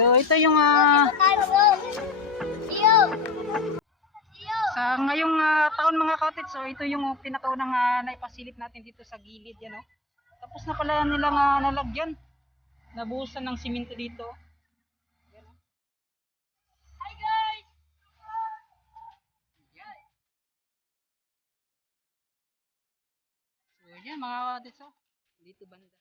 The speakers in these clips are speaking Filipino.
So ito yung ah, sa ngayong ah, taon mga kapatid, so ito yung pinakaunang uh, naipasilip natin dito sa gilid yan oh. Tapos na pala nilang ah, nalagyan. Nabuhusan ng simento dito. Oh. So yan mga kapatid, so dito banda.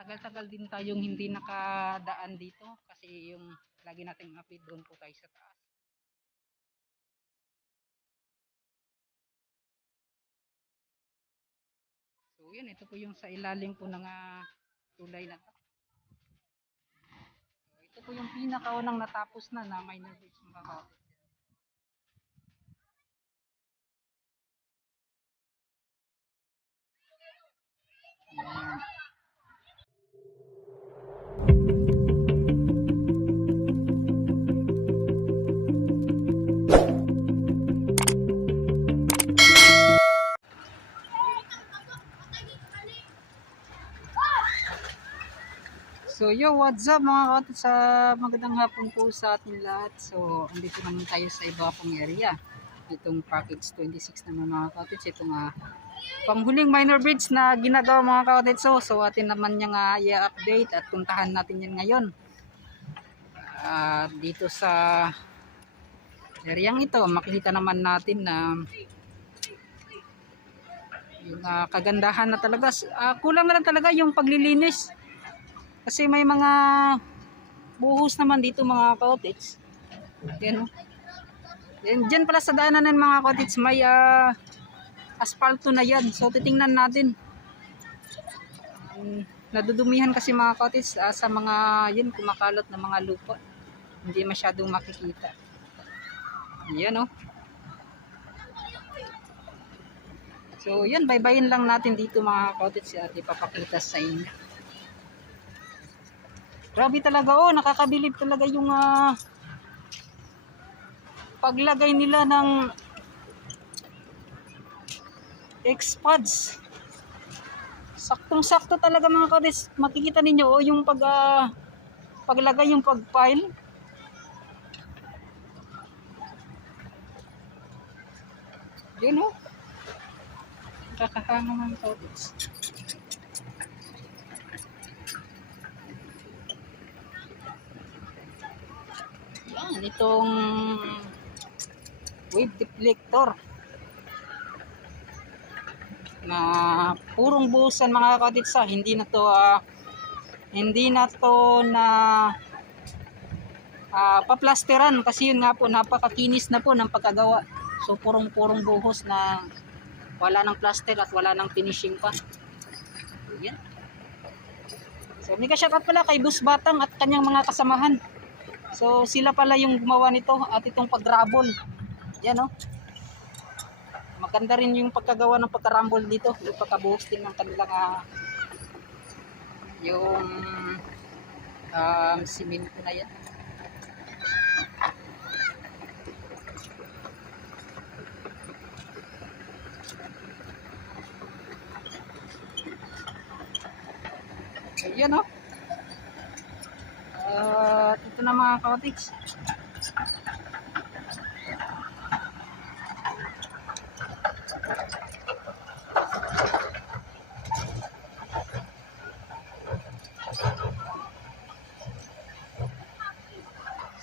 Matagal-tagal din tayong hindi nakadaan dito kasi yung lagi nating update doon po tayo sa taas. So yun, ito po yung sa ilalim po ng ah, tulay na to. So, ito po yung pinakaunang natapos na na minor bridge mga kapatid. Yan. So yo, what's up mga kapatid sa magandang hapon po sa ating lahat. So, andito naman tayo sa iba pong area. Itong package 26 naman mga kapatid. Ito nga panghuling minor bridge na ginagawa mga kapatid. So, so atin naman niya nga i-update at puntahan natin yan ngayon. Ah, dito sa area ito, makikita naman natin na yung ah, kagandahan na talaga. Ah, kulang na lang talaga yung paglilinis. Kasi may mga buhos naman dito mga cottage. Yan o. Yan, dyan pala sa daanan ng mga cottage may ah, asfalto na yan. So titingnan natin. Um, nadudumihan kasi mga cottage ah, sa mga yun kumakalot na mga lupa. Hindi masyadong makikita. Yan o. So yan, baybayin lang natin dito mga cottage at ipapakita sa inyo. Grabe talaga oh, nakakabilib talaga yung ah, paglagay nila ng X-Pads. Saktong-sakto talaga mga kadis. Makikita ninyo oh, yung pag ah, paglagay yung pag-file. Yun oh. Kakahanga mga kadis. Yan, itong wave deflector na purong buhusan mga katitsa hindi na to ah, hindi na to na ah, paplasteran kasi yun nga po napakakinis na po ng pagkagawa. So purong purong buhos na wala ng plaster at wala ng finishing pa. Yan so mega shoutout pala kay Bus Batang at kanyang mga kasamahan So sila pala yung gumawa nito at itong pag-rubble. Yan oh. Maganda rin yung pagkagawa ng pagka-rumble dito, yung pagka-buhos din ng kanilang ah, yung um, simento na yan. So, yan oh. Ito na mga kaotiks.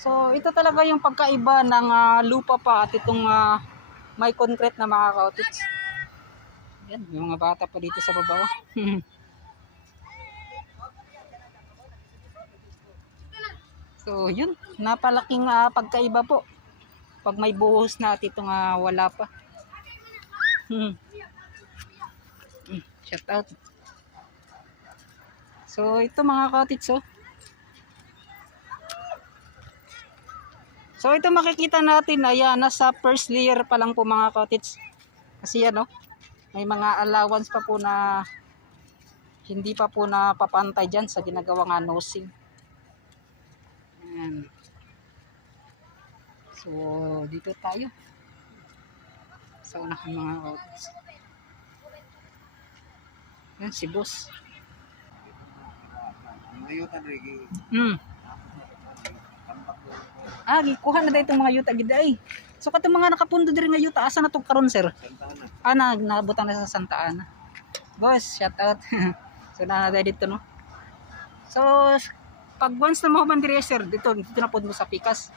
So ito talaga yung pagkaiba ng ah, lupa pa at itong ah, may concrete na mga kaotiks. Yan, may mga bata pa dito sa baba. So, yun. Napalaking ah, pagkaiba po. Pag may buhos na at itong ah, wala pa. Hmm. Hmm, Shout out. So, ito mga cottage, oh. So, ito makikita natin, ayan, nasa first layer pa lang po mga cottage. Kasi yan, oh, may mga allowance pa po na hindi pa po napapantay dyan sa ginagawang uh, nosing. Ayan. So, dito tayo. Sa unahan mga autos. Yan, si boss. Hmm. Ah, gikuha na itong mga yuta gid ay. So katong mga nakapundo diri nga yuta asa na to karon sir? Santa Ana. Ah, na nabutang na sa Santa Ana. Boss, shout out. so na dito no. So pag once na mo man diri sir, dito dito na pod mo sa Pikas.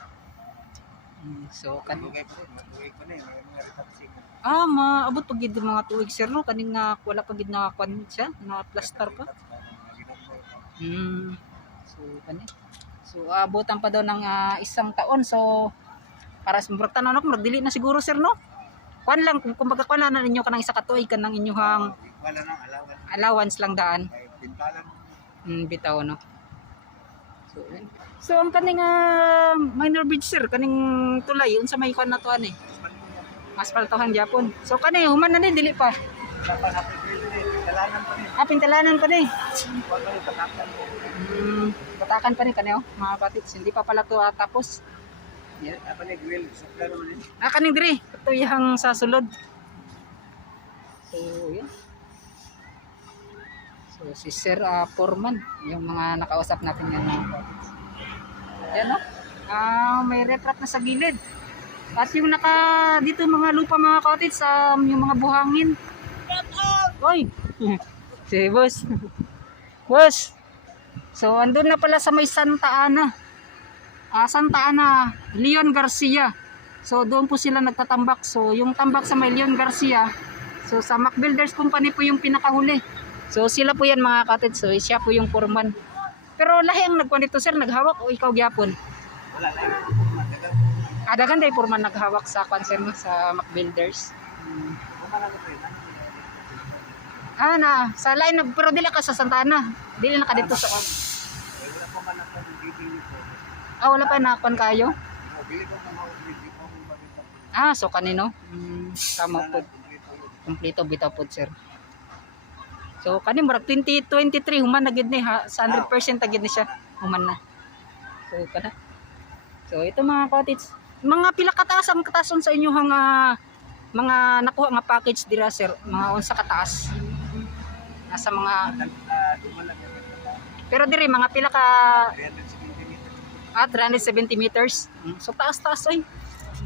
Hmm, So kan pa rin. Magugay pa rin. May mga retapsik. ah maabot pag gid mga tuig sir no kaning nga wala pa gid na kwan siya, na plaster pa. Hmm. So kani. So abutan pa daw ng ah, isang taon. So para sa murag tanan ako magdili na siguro sir no. Kwan lang kung kumbaga kwan na ninyo kanang isa ka tuig kanang inyuhang Wala nang alawan. allowance lang daan. Pintalan. Hmm, bitaw no. So, yun. so ang kaning ah, minor bridge sir, kaning tulay unsa may kwan na to ani? Asphaltohan gyapon. So kani human na ni dili pa. Ah, pintalanan pa ni. Patakan. Hmm, batakan pa ni kani oh, mga kapatids. Hindi pa pala to ah, tapos. Yeah. Apa ni grill? Sukla naman eh. Ah, kaning diri. Ito yung sa sulod. So, yun. So, si Sir ah, Foreman, yung mga nakausap natin yan mga kapatid. Yan no? Ah, may retrap na sa gilid. At yung naka dito mga lupa mga kapatid sa yung mga buhangin. Oy! si boss. boss! So, andun na pala sa may Santa Ana. Ah, Santa Ana, Leon Garcia. So doon po sila nagtatambak. So yung tambak sa may Leon Garcia, so sa Mac Builders Company po yung pinakahuli. So sila po yan mga katid. So siya po yung foreman. Pero lahi ang nagkuhan dito sir, naghawak o ikaw gyapon? Wala na yun. Adagan foreman naghawak sa concern mo sa Mac Builders. Kumala ko rin. Ah na, sa line na- pero dili ka sa Santa Ana. Dili na ka dito sa wala. Ah, wala pa nakon kayo. Bili ko mga bibili ko kung bakit ako. Ah, so kanino? Hmm, tama po. Kompleto bitaw po sir. So kani murag 2023 human na gid ni ha, sa 100% na gid ni siya human na. So kana. So ito mga cottage, mga pila kataas ang katason sa inyo nga mga nakuha nga package dira sir, mga unsa kataas. Nasa mga pero diri mga pila ka 370 meters. ah, 370 meters. So taas-taas ay.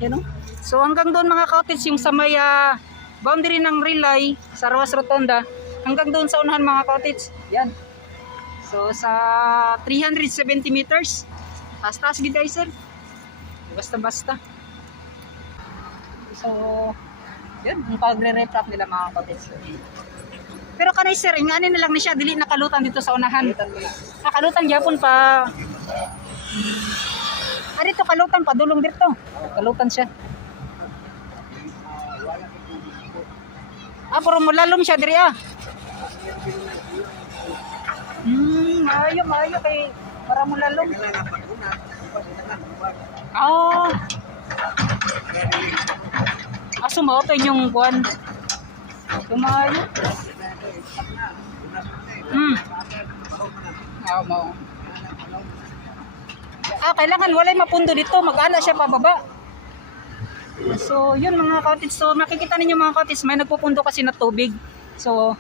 Yan o. So hanggang doon mga cottage yung sa may ah, boundary ng relay sa Ruas Rotonda hanggang doon sa unahan mga cottage. Yan. So sa 370 meters. Taas-taas gid guys sir. Basta-basta. So yan, yung pagre-reprap nila mga cottage. Pero kanay sir, ingani na lang ni siya, dili nakalutan dito sa unahan. Nakalutan gyapon pa Ah, dito kalutan pa, dulong dito. Kalutan siya. Ah, puro mulalom siya diri ah. Maayo, maayo kay para lang. Ipas. Ah. Aso mo to yung kuan. Tumayo. Hmm. Ah, mo. Ah, kailangan walay mapundo dito. Mag-ana siya pababa. So, yun mga cottage. So, makikita ninyo mga cottage, may nagpupundo kasi na tubig. So,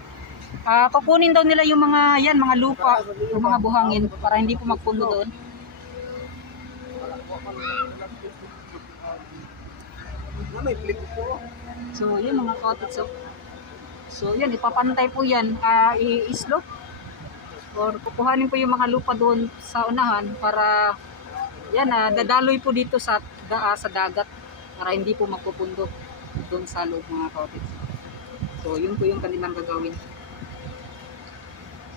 ah kukunin daw nila yung mga, yan, mga lupa, yung mga buhangin para hindi po magpundo doon. So, yun mga cottage. So, so yan, ipapantay po yan. ah i-slope. Or kukuhanin po yung mga lupa doon sa unahan para yan, ah, dadaloy po dito sa, da, ah, sa dagat para hindi po magpupundo doon sa loob mga cottage. So, yun po yung kanilang gagawin.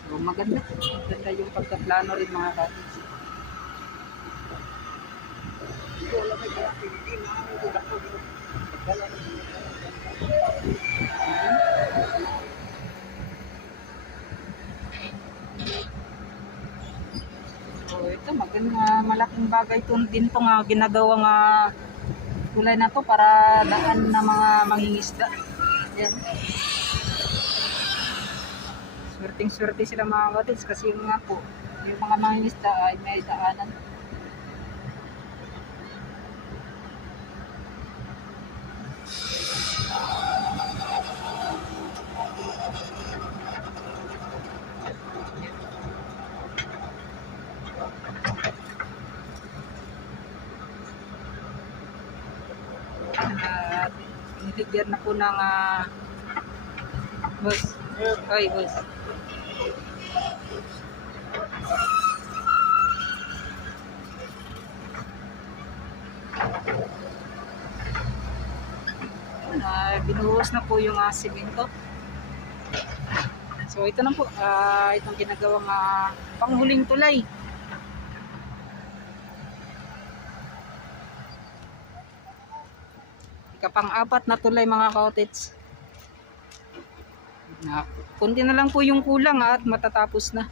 So, maganda. Maganda yung pagkaplano rin mga cottage. So ito maganda malaking bagay to din to nga ginagawa nga tulay na to para daan na mga mangingisda. Yan swerting-swerte sila mga kapatids kasi yung nga po, yung mga mangingisda ay may daanan. At uh, binibigyan na po ng uh, boss. Ay, boss. Ah, binuhos na po yung uh, simento. So ito na po, ah, itong ginagawang ah, panghuling tulay. Ikapang-apat na tulay mga kaotits. Na, kunti na lang po yung kulang ah, at matatapos na.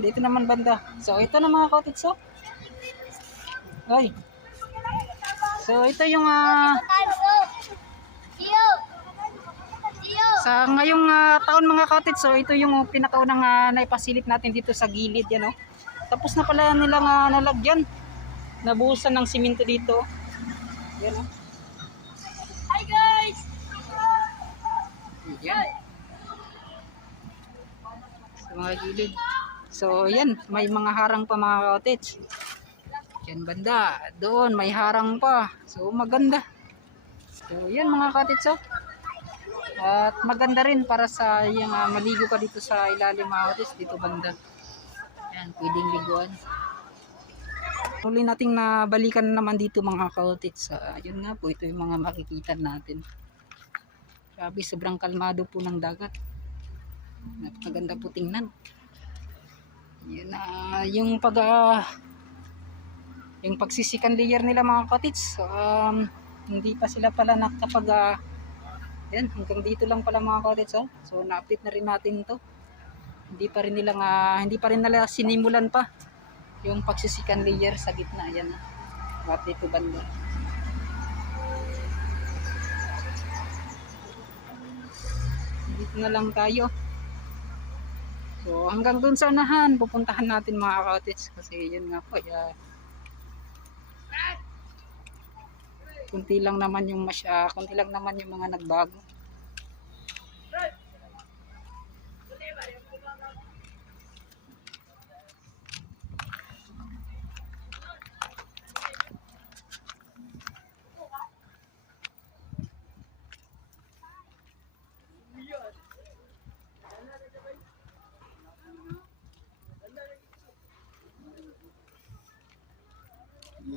Dito naman banda. So ito na mga kaotits oh. Ay. So ito yung ah! Tio! Sa ngayong ah, taon mga katit, so ito yung pinakaunang uh, naipasilip natin dito sa gilid yan oh. Tapos na pala nilang ah, nalagyan. Nabuhusan ng simento dito. Yan oh. Hi guys! Yan. Sa mga gilid. So yan, may mga harang pa mga katit. Yan banda. Doon may harang pa. So maganda. So yan mga katit so. At maganda rin para sa yung ah, maligo ka dito sa ilalim mga katit dito banda. Yan, pwedeng liguan. Huli nating nabalikan naman dito mga kautits. Uh, yun nga po, ito yung mga makikita natin. Grabe, sobrang kalmado po ng dagat. Napakaganda po tingnan. Yun na, yung pag ah, yung pagsisikan layer nila mga kautits, um, hindi pa sila pala nakapag ah, yan, hanggang dito lang pala mga kautits. Oh. So, na-update na rin natin to hindi pa rin nila nga hindi pa rin nila sinimulan pa yung pagsisikan layer sa gitna yan at dito banda dito na lang tayo so hanggang dun sa unahan pupuntahan natin mga cottage kasi yun nga po ya, kunti lang naman yung masya kunti lang naman yung mga nagbago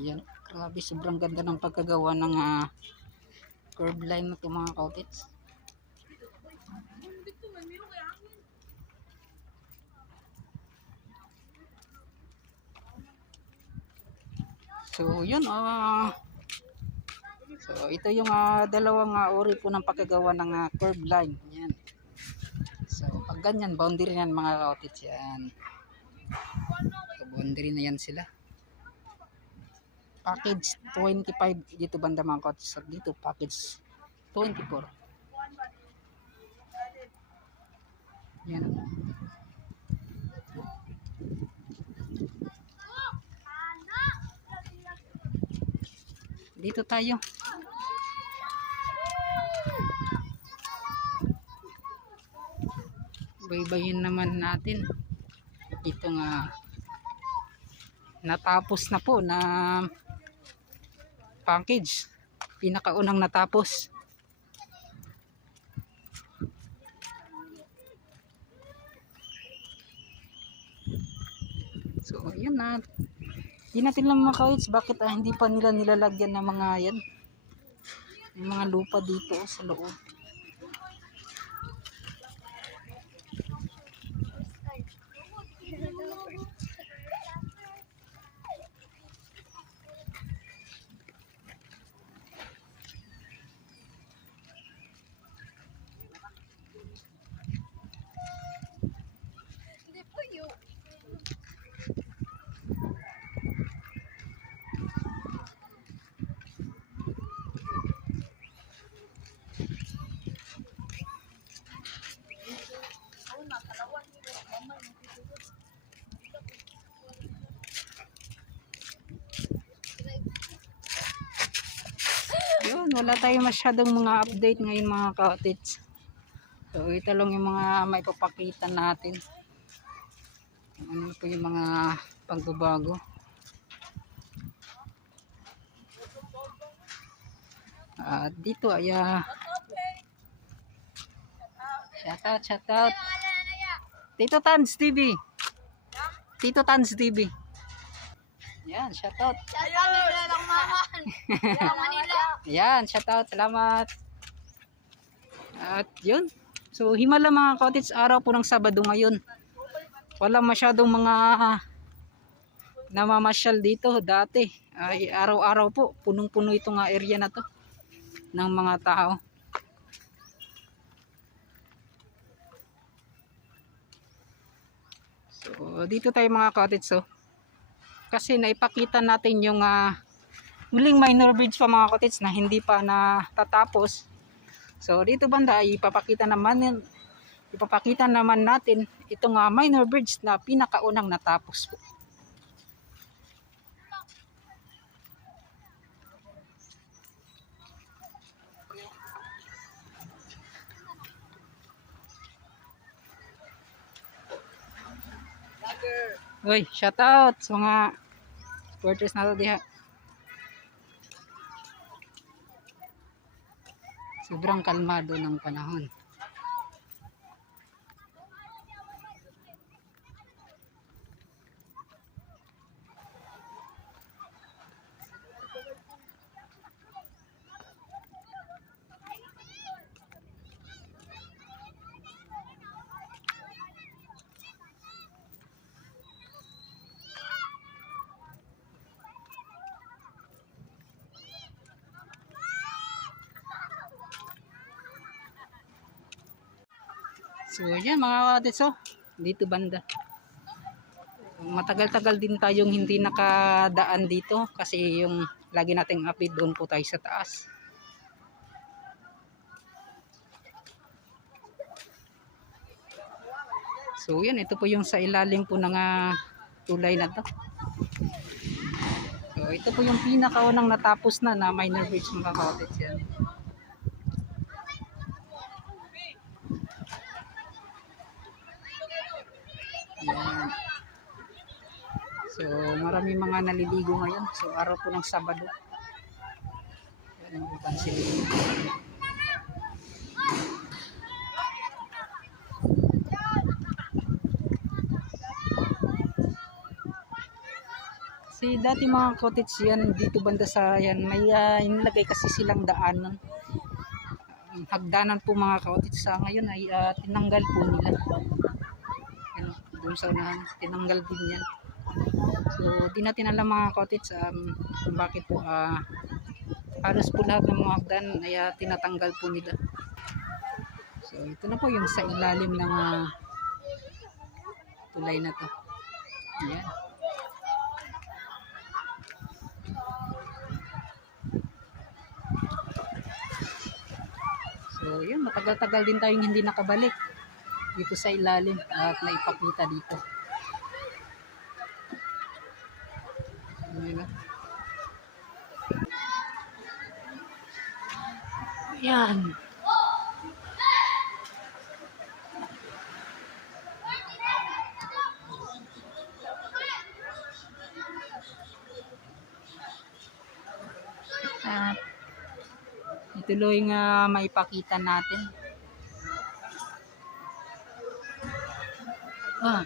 Yan, grabe sobrang ganda ng pagkagawa ng ah, curve line na mga kautits. So, yun ah. so, ito yung ah, dalawang ah, uri po ng pagkagawa ng ah, curve line. Yan. So, pag ganyan, boundary yan mga kautits yan. So, boundary na yan sila package 25 dito banda mga sa dito package 24 yan. Dito tayo. Baybayin naman natin. Ito nga natapos na po na package. Pinakaunang natapos. So yun na. Hindi natin lang makawits bakit ah, hindi pa nila nilalagyan ng mga yan yung mga lupa dito sa loob wala tayong masyadong mga update ngayon mga cottage. So ito lang yung mga may papakita natin. Ano po yung mga pagbabago. At dito ay ah, shout out, shout out. Tito Tans TV. Tito Tans TV. Yan, shout out. Ayun! lang maman! Yung Manila! Yan, shout out. Salamat. At yun. So, himala mga cottage araw po ng Sabado ngayon. Wala masyadong mga namamasyal dito dati. Ay araw-araw po, punong-puno itong ah, area na to ng mga tao. So, dito tayo mga cottage so. Kasi naipakita natin yung ah, muling minor bridge pa mga cottage na hindi pa natatapos. So dito banda ipapakita naman ipapakita naman natin itong ah, minor bridge na pinakaunang natapos po. Uy, shout out sa mga supporters nato diha. Sobrang kalmado ng panahon. So yan mga kadetso, dito banda. Matagal-tagal din tayong hindi nakadaan dito kasi yung lagi nating update doon po tayo sa taas. So yan, ito po yung sa ilalim po ng ah, tulay na to. So ito po yung pinakaunang natapos na na minor bridge mga cottage. Yan. So, marami mga naliligo ngayon. So, araw po ng Sabado. Yan ang utansin. Kasi dati mga cottage yan, dito banda sa yan, may uh, inilagay kasi silang. Ang hagdanan po mga cottage sa ngayon ay ah, tinanggal po nila ano, dun sa unahan, tinanggal din yan. So, di natin alam mga cottage um, kung bakit po ah halos po lahat ng mga hagdan ay ah, tinatanggal po nila. So, ito na po yung sa ilalim ng ah, tulay na to. Ayan. So, yun, matagal-tagal din tayong hindi nakabalik dito sa ilalim at naipakita dito. Ayan na. Yan. At ituloy nga maipakita natin. Ah.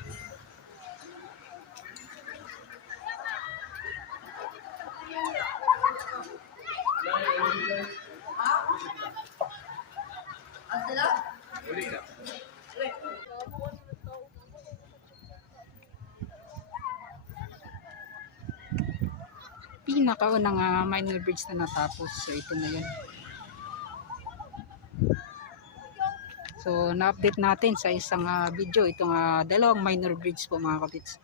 Pinakaunang uh, minor bridge na natapos. So ito na yan. So, na-update natin sa isang ah, video itong ah, dalawang minor bridge po mga kapits.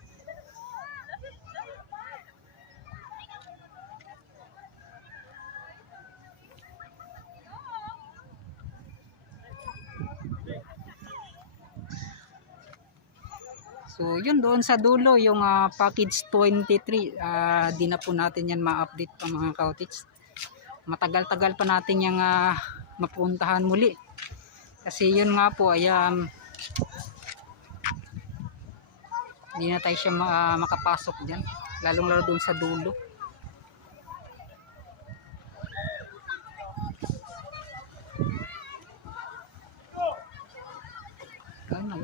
Yun doon sa dulo yung ah, package 23, ah, di na po natin yan ma-update pa mga kautits. matagal-tagal pa natin yung ah, mapuntahan muli. Kasi yun nga po ay um, hindi na tayo siya ma- makapasok dyan. Lalong lalo doon sa dulo.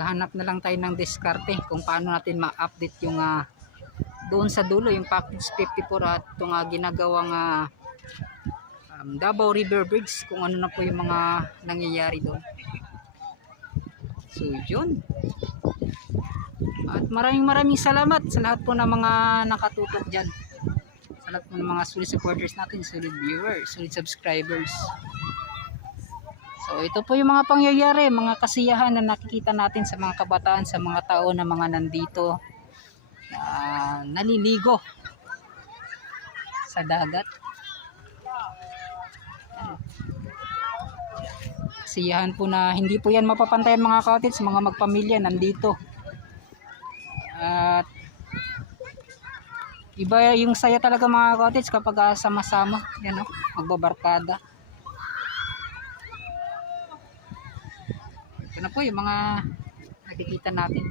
So, naghahanap na lang tayo ng diskarte kung paano natin ma-update yung ah, doon sa dulo yung package 54 at itong ah, ginagawang ah, um, Davao River Bridge kung ano na po yung mga nangyayari doon. So yun. At maraming maraming salamat sa lahat po ng mga nakatutok dyan. Sa lahat po ng mga solid supporters natin, solid viewers, solid subscribers. So ito po yung mga pangyayari, mga kasiyahan na nakikita natin sa mga kabataan, sa mga tao na mga nandito na naliligo sa dagat. Kasiyahan po na hindi po yan mapapantayan mga cottage, mga magpamilya nandito. At iba yung saya talaga mga cottage kapag ah, sama-sama, yan o, magbabarkada. Ito na po yung mga nakikita natin.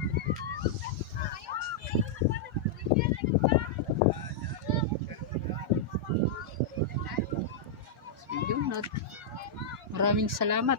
So, yun maraming salamat.